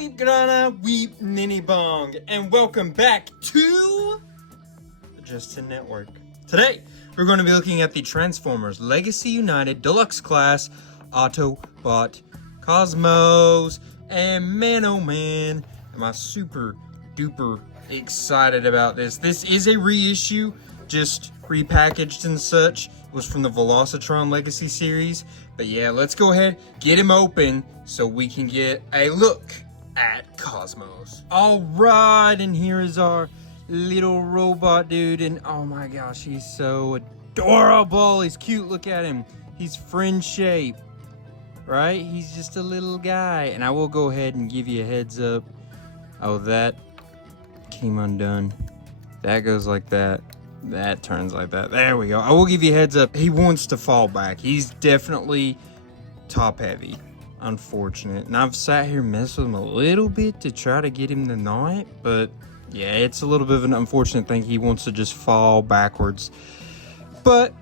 weep grana, weep ninny bong, and welcome back to the Justin Network. Today, we're going to be looking at the Transformers Legacy United Deluxe class, Autobot, Cosmos, and man oh man, am I super duper excited about this. This is a reissue, just repackaged and such. It was from the Velocitron Legacy series. But yeah, let's go ahead, get him open so we can get a look at Cosmos. All right, and here is our little robot dude. And oh my gosh, he's so adorable. He's cute. Look at him. He's friend shape, right? He's just a little guy. And I will go ahead and give you a heads up. Oh, that came undone. That goes like that. That turns like that. There we go. I will give you a heads up. He wants to fall back. He's definitely top heavy. Unfortunate. And I've sat here messing with him a little bit to try to get him to not. But yeah, it's a little bit of an unfortunate thing. He wants to just fall backwards. But,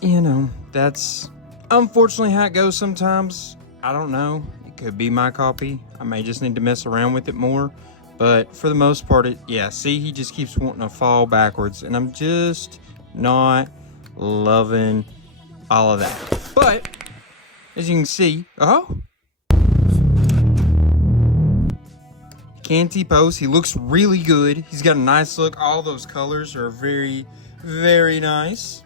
you know, that's unfortunately how it goes sometimes. I don't know. It could be my copy. I may just need to mess around with it more. But for the most part, yeah, see, he just keeps wanting to fall backwards. And I'm just not loving all of that. But, as you can see, can T-pose. He looks really good. He's got a nice look. All those colors are very, very nice.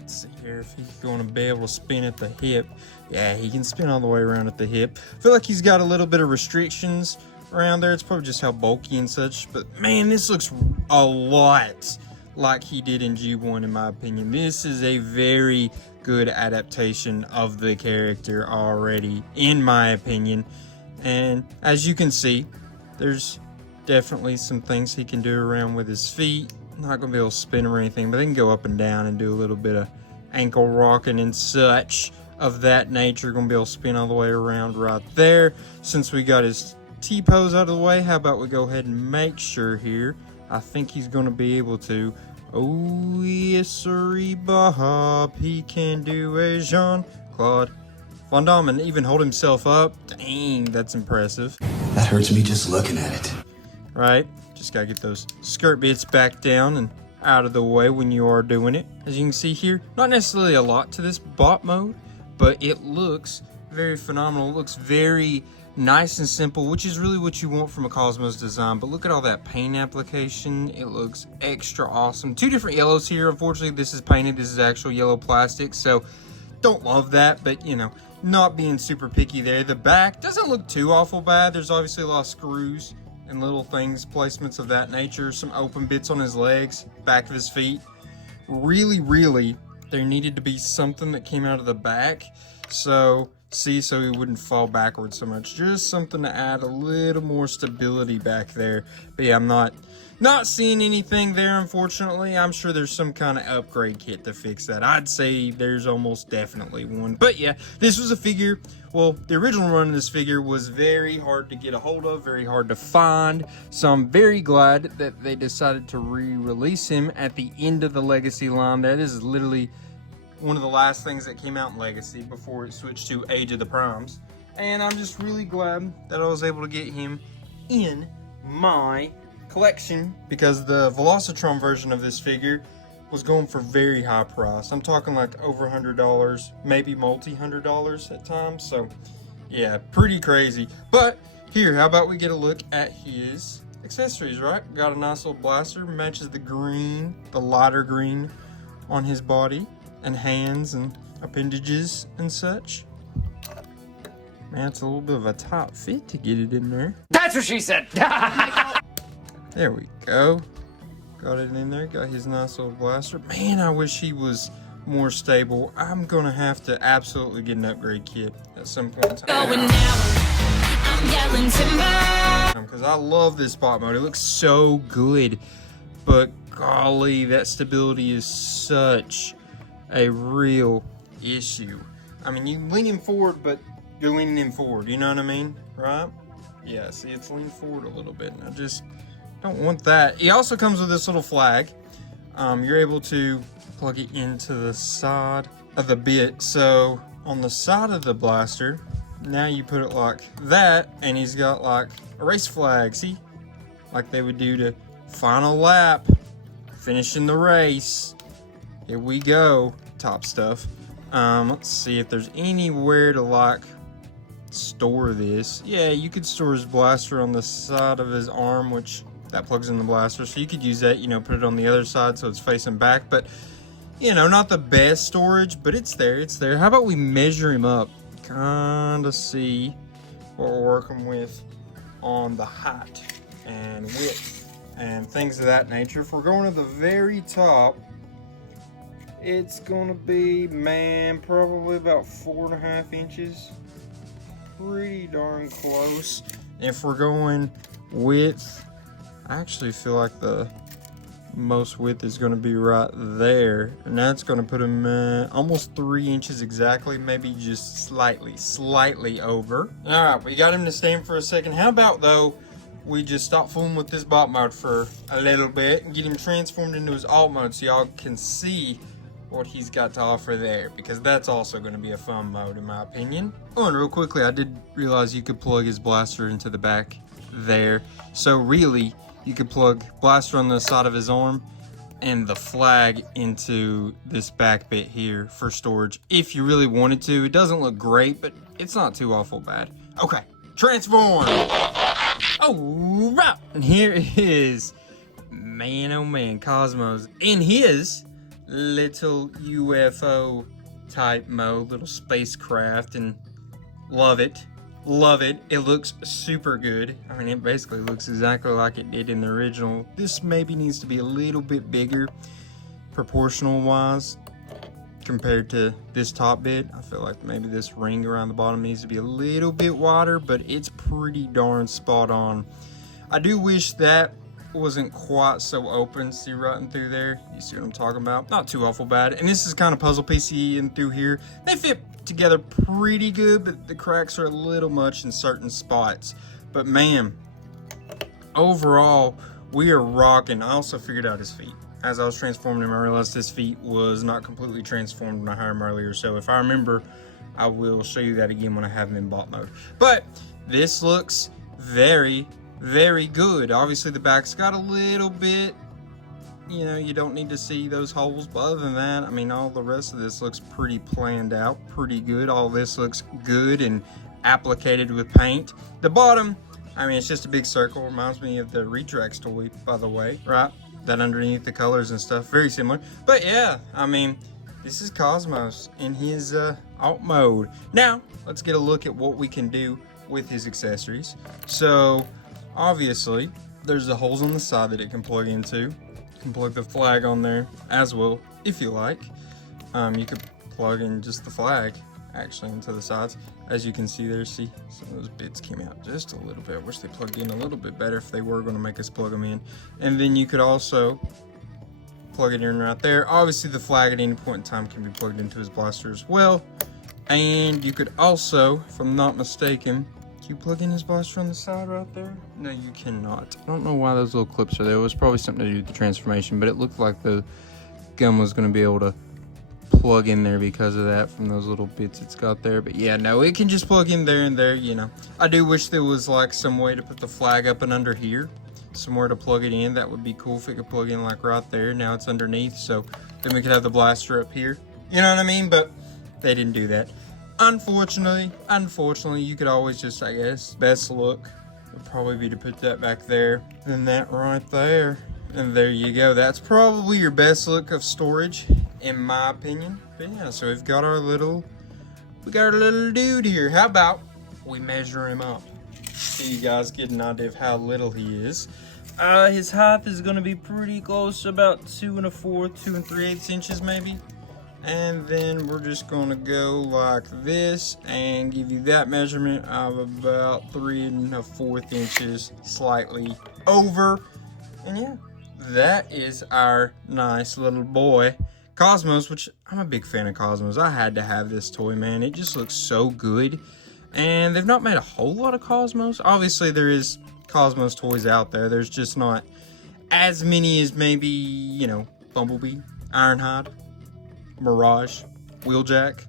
Let's see here if he's going to be able to spin at the hip. Yeah, he can spin all the way around at the hip. I feel like he's got a little bit of restrictions around there. It's probably just how bulky and such, but man, this looks a lot like he did in G1 in my opinion. This is a very good adaptation of the character already in my opinion. And as you can see, there's definitely some things he can do around with his feet. Not gonna be able to spin or anything, but they can go up and down and do a little bit of ankle rocking and such of that nature. Gonna be able to spin all the way around right there. Since we got his T-pose out of the way, how about we go ahead and make sure here. I think he's going to be able to. Oh, yes, sirree, Bob. He can do a Jean-Claude Van Damme and even hold himself up. Dang, that's impressive. That hurts me just looking at it. Right? Just got to get those skirt bits back down and out of the way when you are doing it. As you can see here, not necessarily a lot to this bot mode, but it looks very phenomenal. It looks very nice and simple, which is really what you want from a Cosmos design. But look at all that paint application. It looks extra awesome. Two different yellows here. Unfortunately, this is painted. This is actual yellow plastic, so don't love that, but you know, not being super picky there. The back doesn't look too awful bad. There's obviously a lot of screws and little things, placements of that nature. Some open bits on his legs, back of his feet. Really, there needed to be something that came out of the back. So he wouldn't fall backwards so much. Just something to add a little more stability back there. But yeah, I'm not seeing anything there, unfortunately. I'm sure there's some kind of upgrade kit to fix that. I'd say there's almost definitely one. But yeah, this was a figure. Well, the original run of this figure was very hard to get a hold of, very hard to find. So I'm very glad that they decided to re-release him at the end of the Legacy line. That is literally one of the last things that came out in Legacy before it switched to Age of the Primes. And I'm just really glad that I was able to get him in my collection, because the Velocitron version of this figure was going for very high price. I'm talking like over $100, maybe multi-$100 at times. So yeah, pretty crazy. But here, how about we get a look at his accessories, right? Got a nice little blaster, matches the green, the lighter green on his body and hands and appendages and such. Man, it's a little bit of a tight fit to get it in there. That's what she said. There we go. Got it in there. Got his nice little blaster. Man, I wish he was more stable. I'm gonna have to absolutely get an upgrade kit at some point in time. Going now, I'm yelling timber. Because I love this bot mode. It looks so good. But golly, that stability is such a real issue. I mean, you lean him forward, but you're leaning him forward. You know what I mean? Right? Yeah, see, it's leaned forward a little bit. And I just don't want that. He also comes with this little flag. You're able to plug it into the side of the bit. So on the side of the blaster, now you put it like that, and he's got like a race flag, see? Like they would do to final lap, finishing the race. Here we go, top stuff. Let's see if there's anywhere to like store this. Yeah, you could store his blaster on the side of his arm, which that plugs in the blaster, so you could use that, you know, put it on the other side so it's facing back. But you know, not the best storage, but it's there, it's there. How about we measure him up, kind of see what we're working with on the height and width and things of that nature. If we're going to the very top, it's gonna be, man, probably about 4.5 inches. Pretty darn close. If we're going width, I actually feel like the most width is going to be right there, and that's going to put him almost 3 inches exactly, maybe just slightly over. All right, we got him to stand for a second. How about though we just stop fooling with this bot mode for a little bit and get him transformed into his alt mode so y'all can see what he's got to offer there, because that's also going to be a fun mode in my opinion. Oh, and real quickly, I did realize you could plug his blaster into the back there. So really, you could plug blaster on the side of his arm and the flag into this back bit here for storage if you really wanted to. It doesn't look great, but it's not too awful bad. Okay, transform. Oh, right. And here is, man, oh man, Cosmos in his little UFO type mode, little spacecraft, and love it. Love it. It looks super good. I mean, it basically looks exactly like it did in the original. This maybe needs to be a little bit bigger, proportional wise, compared to this top bit. I feel like maybe this ring around the bottom needs to be a little bit wider, but it's pretty darn spot on. I do wish that wasn't quite so open. See right in through there? You see what I'm talking about? Not too awful bad. And this is kind of puzzle piecey in through here. They fit together pretty good, but the cracks are a little much in certain spots. But man, overall, we are rocking. I also figured out his feet. As I was transforming him, I realized his feet was not completely transformed when I hired him earlier. So if I remember, I will show you that again when I have him in bot mode. But this looks very good. Obviously the back's got a little bit, you know, you don't need to see those holes, but other than that, I mean, all the rest of this looks pretty planned out, pretty good. All this looks good and applicated with paint. The bottom, I mean, it's just a big circle. Reminds me of the Retrax toy, by the way, right? That underneath the colors and stuff, very similar. But yeah, I mean, this is Cosmos in his alt mode. Now let's get a look at what we can do with his accessories. So obviously, there's the holes on the side that it can plug into. You can plug the flag on there as well, if you like. You could plug in just the flag, actually, into the sides. As you can see there, see, some of those bits came out just a little bit. I wish they plugged in a little bit better if they were going to make us plug them in. And then you could also plug it in right there. Obviously, the flag at any point in time can be plugged into his blaster as well. And you could also, if I'm not mistaken, you plug in his blaster on the side right there? No, you cannot. I don't know why those little clips are there. It was probably something to do with the transformation, but it looked like the gun was going to be able to plug in there because of that from those little bits it's got there. But yeah, no, it can just plug in there and there, you know. I do wish there was like some way to put the flag up and under here, somewhere to plug it in. That would be cool if it could plug in like right there. Now it's underneath, so then we could have the blaster up here. You know what I mean? But they didn't do that. Unfortunately, you could always just, I guess, best look would probably be to put that back there, then that right there, and there you go. That's probably your best look of storage, in my opinion. But yeah, so we got our little dude here. How about we measure him up so you guys get an idea of how little he is. His height is going to be pretty close, about 2 3/8 inches maybe. And then we're just going to go like this and give you that measurement of about 3 1/4 inches, slightly over. And yeah, that is our nice little boy Cosmos, which I'm a big fan of Cosmos. I had to have this toy, man. It just looks so good. And they've not made a whole lot of Cosmos. Obviously there is Cosmos toys out there. There's just not as many as maybe, you know, Bumblebee, Ironhide, Mirage, Wheeljack,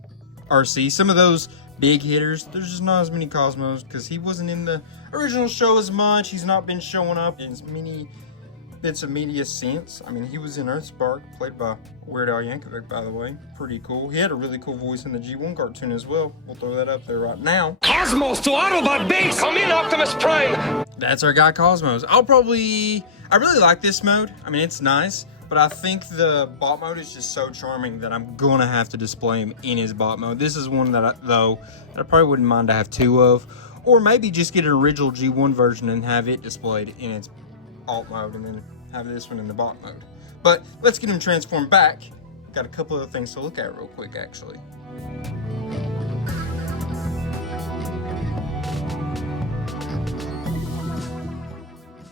RC. Some of those big hitters. There's just not as many Cosmos because he wasn't in the original show as much. He's not been showing up in as many bits of media since. I mean, he was in Earthspark, played by Weird Al Yankovic, by the way. Pretty cool. He had a really cool voice in the G1 cartoon as well. We'll throw that up there right now. Cosmos to Autobot base! Come in, Optimus Prime! That's our guy Cosmos. I really like this mode. I mean, it's nice, but I think the bot mode is just so charming that I'm gonna have to display him in his bot mode. This is one that I probably wouldn't mind to have 2 of, or maybe just get an original G1 version and have it displayed in its alt mode and then have this one in the bot mode. But let's get him transformed back. Got a couple of things to look at real quick, actually.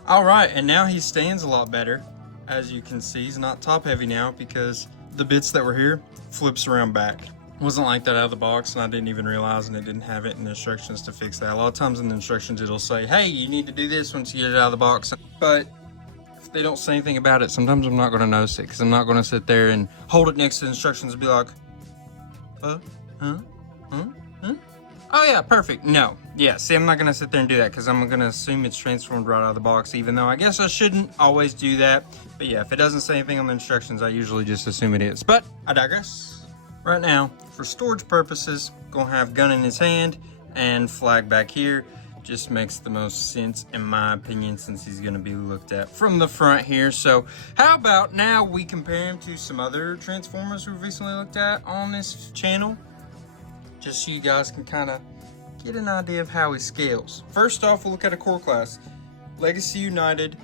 All right, and now he stands a lot better. As you can see, he's not top heavy now because the bits that were here flips around back. It wasn't like that out of the box, and I didn't even realize, and it didn't have it in the instructions to fix that. A lot of times in the instructions it'll say, hey, you need to do this once you get it out of the box. But if they don't say anything about it, sometimes I'm not going to notice it because I'm not going to sit there and hold it next to the instructions and be like, oh yeah, perfect. No. Yeah, see, I'm not going to sit there and do that because I'm going to assume it's transformed right out of the box, even though I guess I shouldn't always do that. But yeah, if it doesn't say anything on the instructions, I usually just assume it is. But I digress. Right now, for storage purposes, going to have gun in his hand and flag back here. Just makes the most sense in my opinion since he's going to be looked at from the front here. So how about now we compare him to some other Transformers we've recently looked at on this channel, just so you guys can kind of get an idea of how he scales. First off, we'll look at a core class. Legacy United,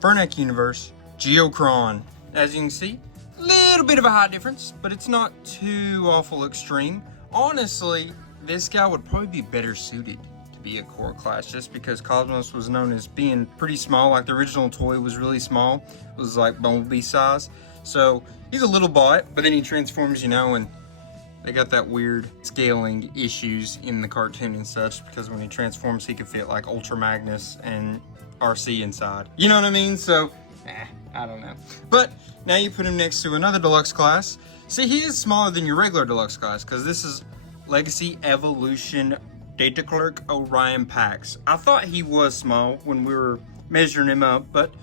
Burnek Universe, Geocron. As you can see, a little bit of a height difference, but it's not too awful extreme. Honestly, this guy would probably be better suited to be a core class just because Cosmos was known as being pretty small. Like the original toy was really small. It was like Bumblebee size. So he's a little bot, but then he transforms, you know, and they got that weird scaling issues in the cartoon and such because when he transforms, he could fit like Ultra Magnus and RC inside. You know what I mean? So, I don't know. But now you put him next to another Deluxe class. See, he is smaller than your regular Deluxe class because this is Legacy Evolution Data Clerk Orion Pax. I thought he was small when we were measuring him up, but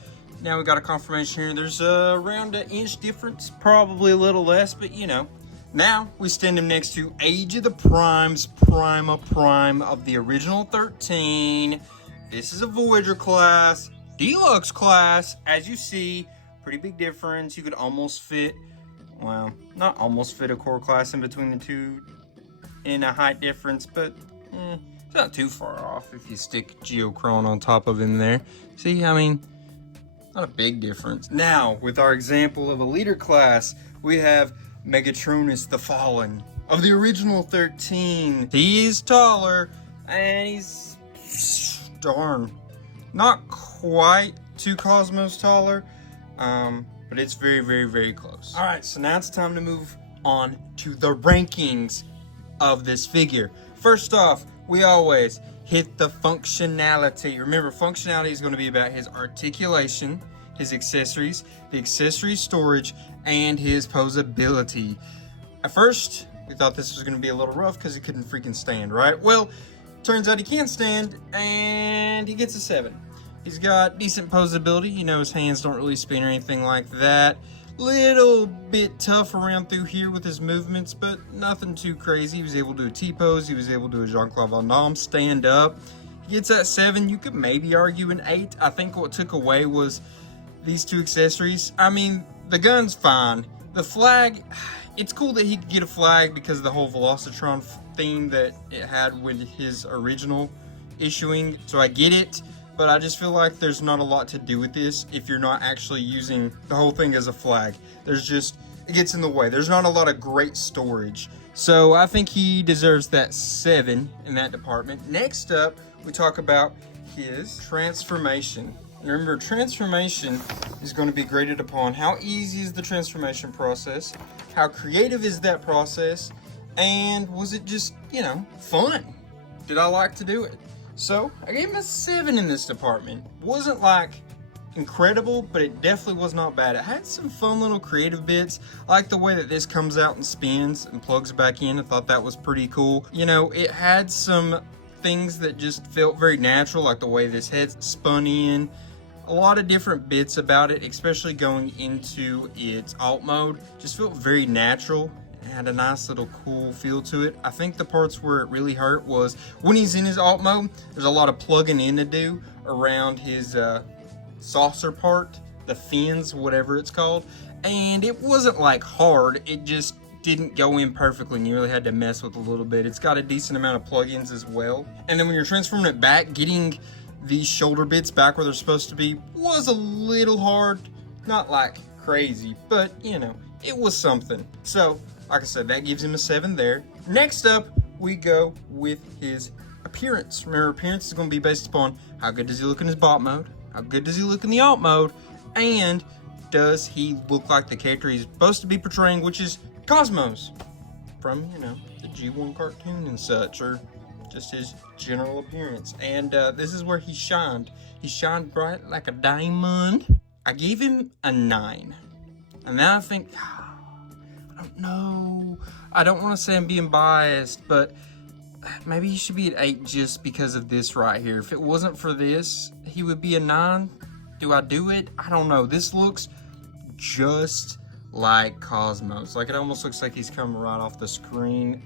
now we got a confirmation here. There's around an inch difference, probably a little less, but you know. Now we stand him next to Age of the Primes, Prime of the original 13. This is a Voyager class, Deluxe class. As you see, pretty big difference. You could almost fit, well, not almost fit a core class in between the two in a height difference, but it's not too far off if you stick Geocron on top of him there. See, I mean, not a big difference. Now, with our example of a leader class, we have Megatronus the Fallen of the original 13. He is taller and he's darn not quite too Cosmos taller, but it's very, very, very close. All right, so now it's time to move on to the rankings of this figure. First off, we always hit the functionality. Remember, functionality is going to be about his articulation, his accessories, the accessory storage, and his posability. At first, we thought this was going to be a little rough because he couldn't freaking stand, right? Well, turns out he can stand, and he gets a 7. He's got decent posability. You know, his hands don't really spin or anything like that. Little bit tough around through here with his movements, but nothing too crazy. He was able to do a T-pose. He was able to do a Jean-Claude Van Damme stand up. He gets that 7. You could maybe argue an 8. I think what took away was these two accessories. I mean, the gun's fine. The flag, it's cool that he could get a flag because of the whole Velocitron theme that it had with his original issuing. So I get it, but I just feel like there's not a lot to do with this if you're not actually using the whole thing as a flag. There's just, it gets in the way. There's not a lot of great storage. So I think he deserves that 7 in that department. Next up, we talk about his transformation. And remember, transformation is going to be graded upon how easy is the transformation process, how creative is that process, and was it just, you know, fun? Did I like to do it? So I gave him a 7 in this department. Wasn't like incredible, but it definitely was not bad. It had some fun little creative bits. I like the way that this comes out and spins and plugs back in. I thought that was pretty cool. You know, it had some things that just felt very natural, like the way this head spun in. A lot of different bits about it, especially going into its alt mode, just felt very natural. It had a nice little cool feel to it. I think the parts where it really hurt was when he's in his alt mode, there's a lot of plugging in to do around his saucer part, the fins, whatever it's called, and it wasn't like hard, it just didn't go in perfectly and you really had to mess with a little bit. It's got a decent amount of plugins as well, and then when you're transforming it back, getting these shoulder bits back where they're supposed to be was a little hard. Not like crazy, but you know, it was something. So like I said, that gives him a 7 there. Next up, we go with his appearance. Remember, appearance is going to be based upon how good does he look in his bot mode, how good does he look in the alt mode, and does he look like the character he's supposed to be portraying, which is Cosmos from, you know, the G1 cartoon and such, or just his general appearance. And this is where he shined. He shined bright like a diamond. I gave him a 9. And now I think, I don't know. I don't want to say I'm being biased, but maybe he should be at 8 just because of this right here. If it wasn't for this, he would be a 9. Do I do it? I don't know. This looks just like Cosmos. Like, it almost looks like he's coming right off the screen.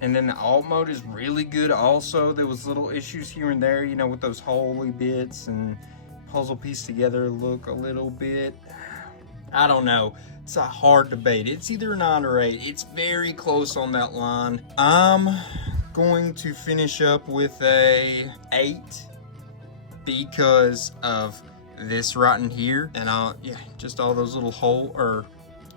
And then the alt mode is really good also. There was little issues here and there, you know, with those holy bits and puzzle piece together look a little bit. I don't know. It's a hard debate. It's either a 9 or 8. It's very close on that line. I'm going to finish up with a 8 because of this right in here, and just all those little hole or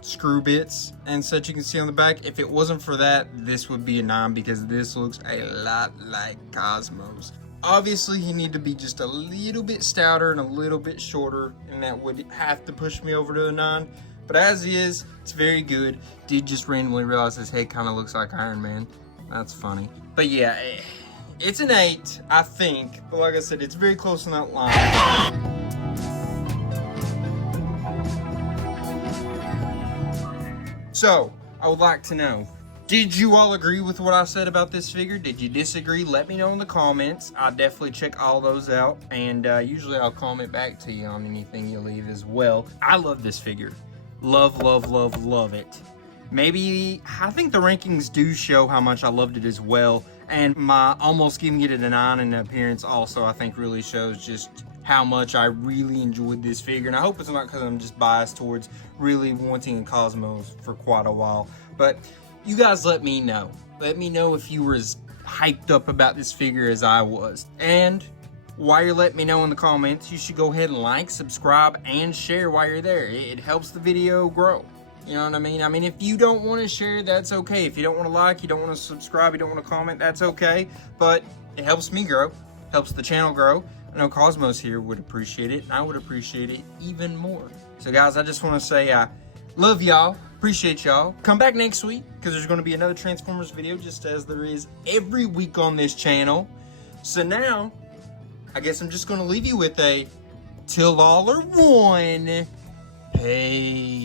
screw bits and such you can see on the back. If it wasn't for that, this would be a 9 because this looks a lot like Cosmos. Obviously, he need to be just a little bit stouter and a little bit shorter, and that would have to push me over to a 9. But as is, it's very good. Did just randomly realize his head kind of looks like Iron Man. That's funny. But yeah, it's an 8, I think. But like I said, it's very close on that line. So, I would like to know, did you all agree with what I said about this figure? Did you disagree? Let me know in the comments. I definitely check all those out, and usually I'll comment back to you on anything you leave as well. I love this figure. Love, love, love, love it. Maybe, I think the rankings do show how much I loved it as well, and my almost giving it a 9 in appearance also, I think, really shows just how much I really enjoyed this figure. And I hope it's not because I'm just biased towards really wanting a Cosmos for quite a while. But you guys let me know. Let me know if you were as hyped up about this figure as I was. And while you're letting me know in the comments, you should go ahead and like, subscribe, and share while you're there. It helps the video grow. You know what I mean? I mean, if you don't want to share, that's okay. If you don't want to like, you don't want to subscribe, you don't want to comment, that's okay. But it helps me grow, helps the channel grow. I know Cosmos here would appreciate it, and I would appreciate it even more. So guys, I just want to say I love y'all, appreciate y'all. Come back next week, because there's going to be another Transformers video, just as there is every week on this channel. So now, I guess I'm just going to leave you with a till all are one. Peace.